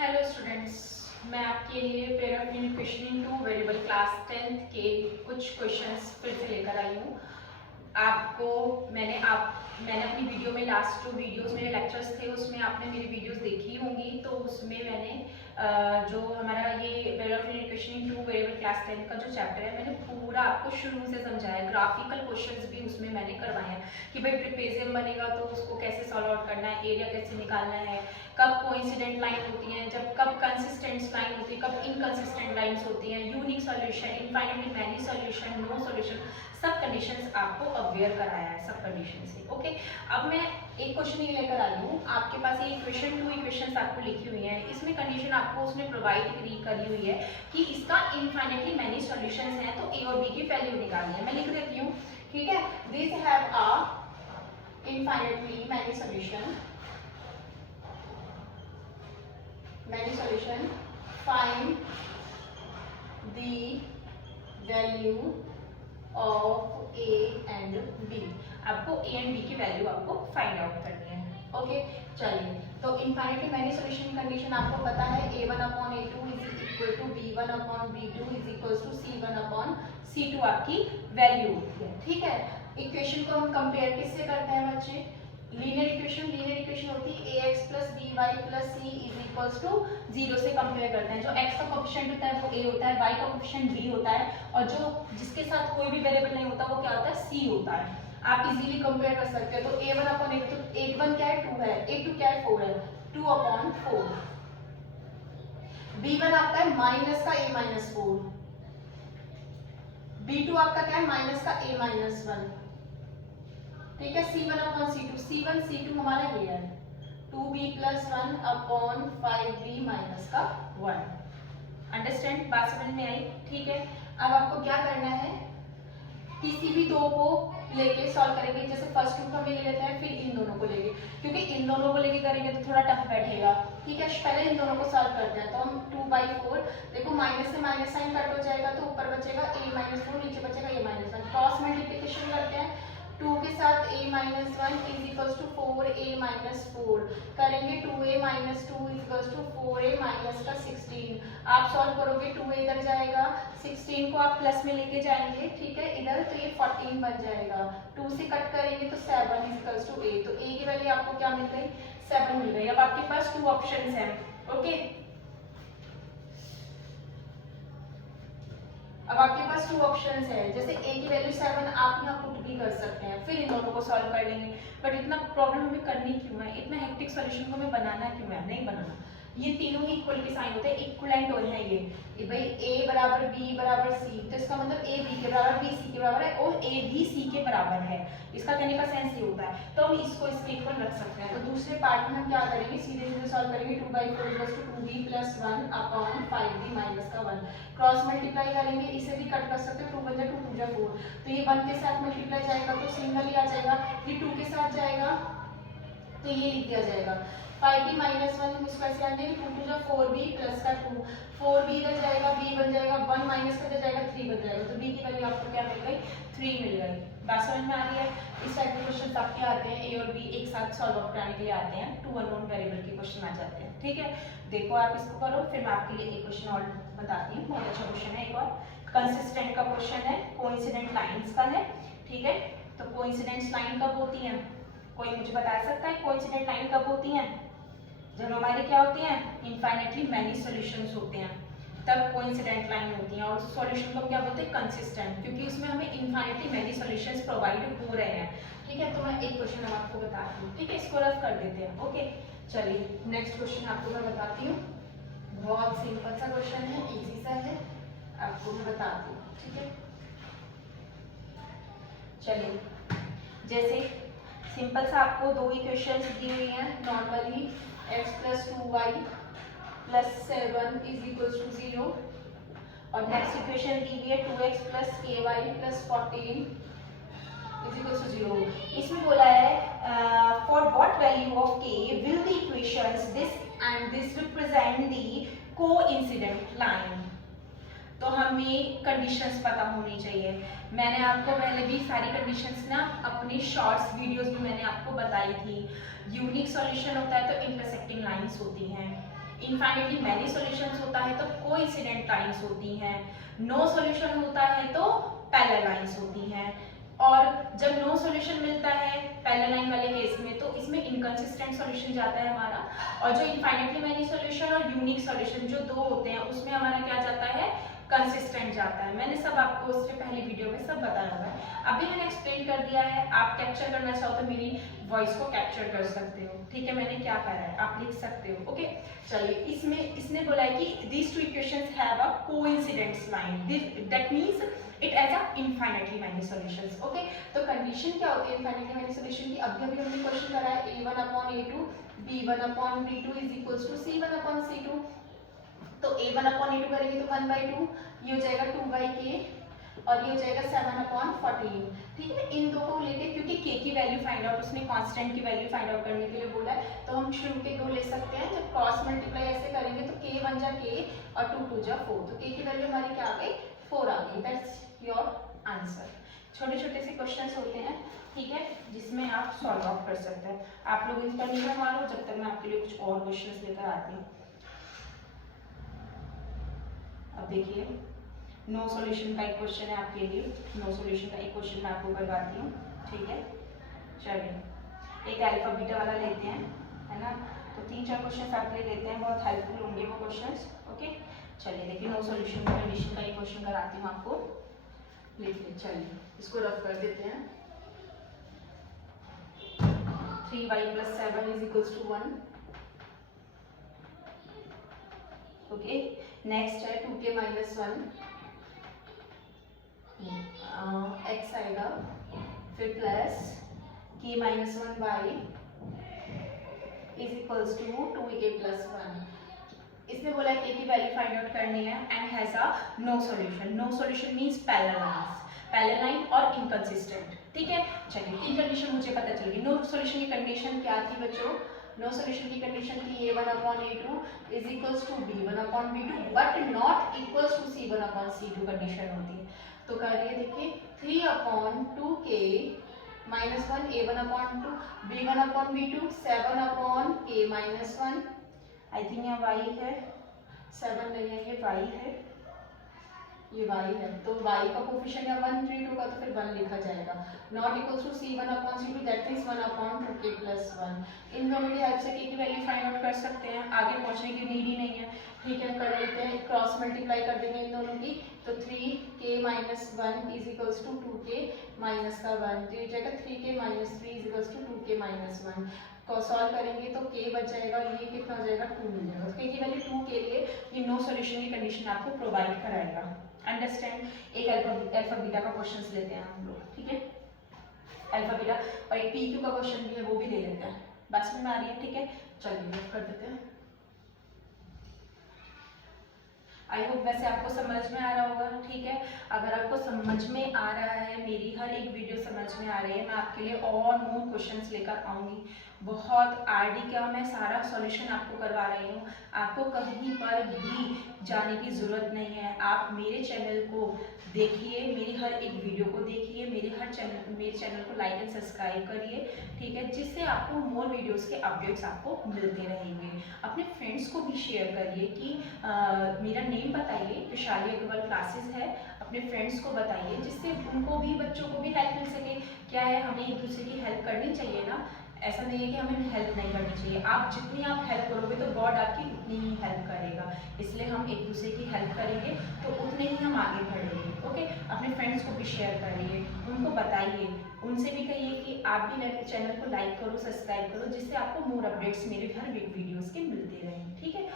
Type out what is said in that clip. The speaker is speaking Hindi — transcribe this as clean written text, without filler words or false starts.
हेलो स्टूडेंट्स, मैं आपके लिए pair of questioning two variable class 10th के कुछ क्वेश्चंस फिर से लेकर आई हूँ। मैंने अपनी वीडियो में लास्ट जो वीडियोस मेरे लेक्चर्स थे उसमें आपने मेरी वीडियोस देखी होंगी, तो उसमें मैंने जो हमारा ये pair of questioning two variable class 10th का जो चैप्टर है मैंने पूरा आपको शुरू से समझाया। ग्राफिकल क्वेश्चंस भी उसमें मैंने करवाए हैं कि भाई ट्रिपेजियम बनेगा तो उसको कैसे सॉल्व आउट करना है, एरिया कैसे निकालना है, कब कोइंसिडेंट लाइन होती है, जब कब कंसिस्टेंट लाइन होती है, कब इनकंसिस्टेंट लाइंस होती हैं, unique solution, infinitely many solution, no solution, सब कंडीशंस आपको अवेयर कराया है सब कंडीशन से। ओके, अब मैं एक क्वेश्चन ये लेकर आई हूँ। आपके पास ये इक्वेशन टू इक्वेशंस आपको लिखी हुई हैं, इसमें कंडीशन आपको उसने प्रोवाइड करी हुई है कि इसका इनफाइनाइटली मैनी सॉल्यूशंस हैं, तो ए और बी की वैल्यू निकालनी है। मैं लिख देती हूँ, ठीक है। This have a infinitely many solution, find the value of a and b। आपको a and b की वैल्यू आपको फाइंड आउट करनी है। ओके, चलिए, तो इनफाइनाइटली मैनी सॉल्यूशन कंडीशन आपको पता है a1 upon a2 is equal to b1 upon b2 is equal to c1 upon c2 आपकी वैल्यू होती है। ठीक है, इक्वेशन को हम कंपेयर किससे करते हैं बच्चे? लीनियर इक्वेशन होती है ax plus by plus c is equals to 0 से कंपेयर करते हैं। जो x का कोएफिशिएंट होता है वो a होता है, y का कोएफिशिएंट b होता है, और जो जिसके साथ कोई भी वेरिएबल नहीं होता वो क्या होता है? c होता है। आप इजीली कंपेयर कर सकते हो। तो a1 अपॉन a2, तो a1 क्या है? 2 है, a2 क्या है? 4 है, 2 अपॉन 4। b1 आपका है माइनस का a माइनस 4, b2 आपका क्या है? माइनस का a माइनस 1। ठीक है, c1 अपॉन c2 हमारा ये है 2b plus 1 upon 5b minus का 1। अंडरस्टैंड? बात समझ में आई? ठीक है, अब आपको क्या करना है, किसी भी दो को लेके सॉल्व करेंगे। जैसे फर्स्ट टू को ले लेते हैं, फिर इन दोनों को लेके, क्योंकि इन दोनों को लेके करेंगे तो थोड़ा टफ बैठेगा। ठीक है, पहले इन दोनों को सॉल्व करते हैं। तो हम 2/4, देखो माइनस से माइनस साइन कट हो जाएगा, तो ऊपर बचेगा a माइनस 4, नीचे बचेगा a माइनस 1। क्रॉस मल्टीप्लिकेशन करते हैं, 2 के साथ a minus 1 is equals to 4a minus 4 करेंगे। 2a minus 2 is equals to 4a minus का 16। आप सॉल्व करोगे, 2a इधर जाएगा, 16 को आप प्लस में लेके जाएंगे, ठीक है, इधर, तो ये 14 बन जाएगा। 2 से कट करेंगे तो 7 इज इक्वल्स टू a। तो a की वैल्यू आपको क्या मिल गई? 7 मिल गई। अब आपके पास 2 ऑप्शंस हैं। ओके, अब आपके पास 2 ऑप्शंस है। जैसे a की वैल्यू 7 आप यहाँ पुट भी कर सकते हैं, फिर इन दोनों को सॉल्व कर लेंगे। बट इतना प्रॉब्लम हमें करनी क्यों है? इतना हेक्टिक सॉल्यूशन को हमें बनाना क्यों है? नहीं बनाना। ये तीनों ही इक्वल के साइन होते हैं, इक्विवेलेंट हो है ये भाई a बराबर b बराबर c, तो इसका मतलब a b के बराबर b c के बराबर है और a भी c के बराबर है। इसका कहने का सेंस ये होता है, तो हम इसको इसके इक्वल रख सकते हैं। तो दूसरे पार्ट में हम क्या करेंगे, सीधे सीधे सॉल्व करेंगे। 2/4 equals to 2b plus 1 upon 5b minus का 1। क्रॉस मल्टीप्लाई करेंगे, इसे भी कट कर सकते हो, 2 बन जाए 2 2 4, तो ये 1 के साथ मल्टीप्लाई जाएगा तो सिंगल ही आ जाएगा, ये 2 के साथ जाएगा तो ये लिख दिया जाएगा। 5b माइनस 1 हम इसको ऐसे आएंगे, 2 2 4b प्लस का 2, 4b इधर जाएगा, b बन जाएगा, 1 माइनस का इधर जाएगा, 3 बन जाएगा। तो b की वैल्यू आपको क्या मिल गई? 3 मिल गई। बात समझ में आ रही है? इस टाइप के क्वेश्चन आपके आते हैं, a और b एक साथ सॉल्व आउट कराने के लिए आते हैं, 2 अननोन वेरिएबल के क्वेश्चन आ जाते हैं। ठीक है, देखो आप इसको करो, फिर मैं आपके लिए एक क्वेश्चन और बताती हूँ। बहुत अच्छा क्वेश्चन है, एक और कंसिस्टेंट का क्वेश्चन है, कोइंसिडेंट लाइंस का है। ठीक है, तो कोइंसिडेंट लाइन कब होती है? कोई मुझे बता सकता है कोइंसिडेंट लाइन कब होती है? जब हमारे क्या होती हैं? इनफाइनाइटली मैनी सॉल्यूशंस होते हैं, तब कोइंसिडेंट लाइन होती हैं। और उस सॉल्यूशन को क्या बोलते हैं? कंसिस्टेंट, क्योंकि उसमें हमें इनफाइनाइटली मैनी सॉल्यूशंस प्रोवाइड हो रहे हैं। ठीक है, तो मैं एक क्वेश्चन अब आपको बताती हूँ। ठीक है, इसको रफ कर देते हैं। ओके, चलिए नेक्स्ट क्वेश्चन आपको मैं बताती हूँ। बहुत सिंपल सा क्वेश्चन है, इजी सा है, आपको मैं बताती हूँ। ठीक है, चलिए, जैसे सिंपल सा आपको दो इक्वेशंस दी हुई हैं normally, x plus 2y plus 7 is equals to 0, और नेक्स्ट इक्वेशन दी हुई है 2x plus ky plus 14 is equals to 0। इसमें बोला है for what value of k will the equations this and this represent the coincident line. तो हमें कंडीशंस पता होनी चाहिए। मैंने आपको पहले भी सारी कंडीशंस ना अपनी शॉर्ट्स वीडियोस में मैंने आपको बताई थी। यूनिक सॉल्यूशन होता है तो इंटरसेक्टिंग लाइंस होती हैं, इनफाइनाइटली मैनी सॉल्यूशंस होता है तो कोइंसिडेंट लाइंस होती हैं, नो सॉल्यूशन होता है तो पैरेलल लाइंस होती हैं। और जब नो सॉल्यूशन मिलता है पैरेलल लाइन वाले केस में तो इसमें इनकंसिस्टेंट सॉल्यूशन जाता है हमारा, और जो इनफाइनाइटली मैनी सॉल्यूशन और यूनिक सॉल्यूशन जो दो होते हैं उसमें हमारा क्या जाता है, कंसिस्टेंट जाता है। मैंने सब आपको उससे पहली वीडियो में सब बताया हुआ है, अभी मैंने एक्सप्लेन कर दिया है। आप कैप्चर करना चाहो तो मेरी वॉइस को कैप्चर कर सकते हो, ठीक है, मैंने क्या करा है आप लिख सकते हो। ओके चलिए, इसमें इसने बोला है कि these two equations have a coincidence line, that means it has a infinitely many solutions। Okay तो कंडीशन क्या होती है इनफाइनाइटली मैनी सॉल्यूशन की, अभी अभी हमने क्वेश्चन करा है a1/a2 b1/b2 is equals to c1/c2। तो a1/a2 करेंगे तो 1/2, ये हो जाएगा 2/k और ये हो जाएगा 7/14। ठीक है, इन दो को लेके क्योंकि k की वैल्यू फाइंड आउट, उसने कांस्टेंट की वैल्यू फाइंड आउट करने के लिए बोला है, तो हम शुरू के दो ले सकते हैं। जब क्रॉस मल्टीप्लाई ऐसे करेंगे तो k 1 जा k और 2 2 जा 4, तो k की वैल्यू हमारी क्या आ गई, 4 आ गई। That's your answer. छोटे छोटे से क्वेश्चंस होते हैं, ठीक है, जिसमें आप सॉल्व आउट कर सकते हैं। आप लोग इन पर निगाह मारो जब तक मैं आपके लिए कुछ और क्वेश्चंस लेकर आती हूँ। अब देखिए, नो सॉल्यूशन का एक क्वेश्चन है आपके लिए, नो सॉल्यूशन का एक क्वेश्चन मैं आपको करवाती हूँ, ठीक है। चलिए, एक अल्फा बीटा वाला लेते हैं, है ना, तो 3-4 क्वेश्चन आपके लिए लेते हैं, बहुत हेल्पफुल होंगे वो क्वेश्चंस। ओके चलिए, देखिए नो सॉल्यूशन का कंडीशन का एक क्वेश्चन कराती हूँ आपको, लिखिए। चलिए इसको रफ कर देते हैं। 3y + 7 = 1। ओके नेक्स्ट है 2k - 1 x आएगा, फिर प्लस k - 1y = 2k + 1। इसने बोला है k की वैल्यू फाइंड आउट करनी है and has a no solution. No solution means parallel line और इनकंसिस्टेंट, ठीक है। चलिए, तीन कंडीशन मुझे पता चल गई। नो सॉल्यूशन की कंडीशन क्या थी बच्चों, नो सॉल्यूशन की कंडीशन थी a1/a2 = b1/b2 but not equals to c1/c2 condition होती है। तो करिए, देखिए 3/2k - 1 a1/2 b1/b2 7/k - 1। I think यहाँ y है, 7 नहीं है, ये y है, ये y है, तो y का कोफिशिएंट है 1 3 2 का, तो फिर 1 लिखा जाएगा। Not equals to c1/c2 that is 1/2k + 1। इन दोनों की हेल्प से k की वैल्यू फाइंड आउट कर सकते हैं, आगे पहुंचने की नीड ही नहीं है, ठीक है। कर लेते हैं, क्रॉस मल्टीप्लाई कर देंगे इन दोनों की, तो 3k - 1 = 2k - 1, तो ये जाएगा 3k - 3 = 2k - 1 को सॉल्व करेंगे तो k बच जाएगा, ये कितना हो जाएगा 2 मिल जाएगा। तो k की वैल्यू 2 के लिए ये नो सॉल्यूशन की कंडीशन आपको प्रोवाइड कराएगा। अंडरस्टैंड। एक अल्फा बीटा का क्वेश्चन लेते हैं हम लोग, ठीक है, अल्फा बीटा, और एक पी क्यू का क्वेश्चन भी है, वो भी ले लेते हैं, बस में आ रही है, ठीक है। चलिए कर देते हैं। आई होप वैसे आपको समझ में आ रहा होगा, ठीक है। अगर आपको समझ में आ रहा है, मेरी हर एक वीडियो समझ में आ रही है, मैं आपके लिए और मोर क्वेश्चंस लेकर आऊँगी। बहुत आरडी क्या, मैं सारा सॉल्यूशन आपको करवा रही हूँ, आपको कहीं पर भी जाने की ज़रूरत नहीं है। आप मेरे चैनल को देखिए, मेरी हर एक वीडियो को देखिए, मेरे चैनल को लाइक एंड सब्सक्राइब करिए, ठीक है, जिससे आपको मोर वीडियोस के अपडेट्स आपको मिलते रहेंगे। अपने फ्रेंड्स को भी शेयर करिए कि मेरा नेम बताइए, विशाली अग्रवाल क्लासेस है, अपने फ्रेंड्स को बताइए, जिससे उनको भी, बच्चों को भी हेल्प मिल सके। क्या है, हमें एक दूसरे की हेल्प करनी चाहिए ना, ऐसा नहीं है कि हमें हेल्प नहीं करनी चाहिए। आप जितनी आप हेल्प करोगे तो गॉड आपकी उतनी ही हेल्प करेगा, इसलिए हम एक दूसरे की हेल्प करेंगे तो उतने ही हम आगे बढ़ेंगे। ओके, अपने फ्रेंड्स को भी शेयर करिए, उनको बताइए, उनसे भी कहिए कि आप भी मेरे चैनल को लाइक करो, सब्सक्राइब करो, जिससे आपको मोर अपडेट्स मेरे हर वीडियोज़ के मिलते रहें, ठीक है।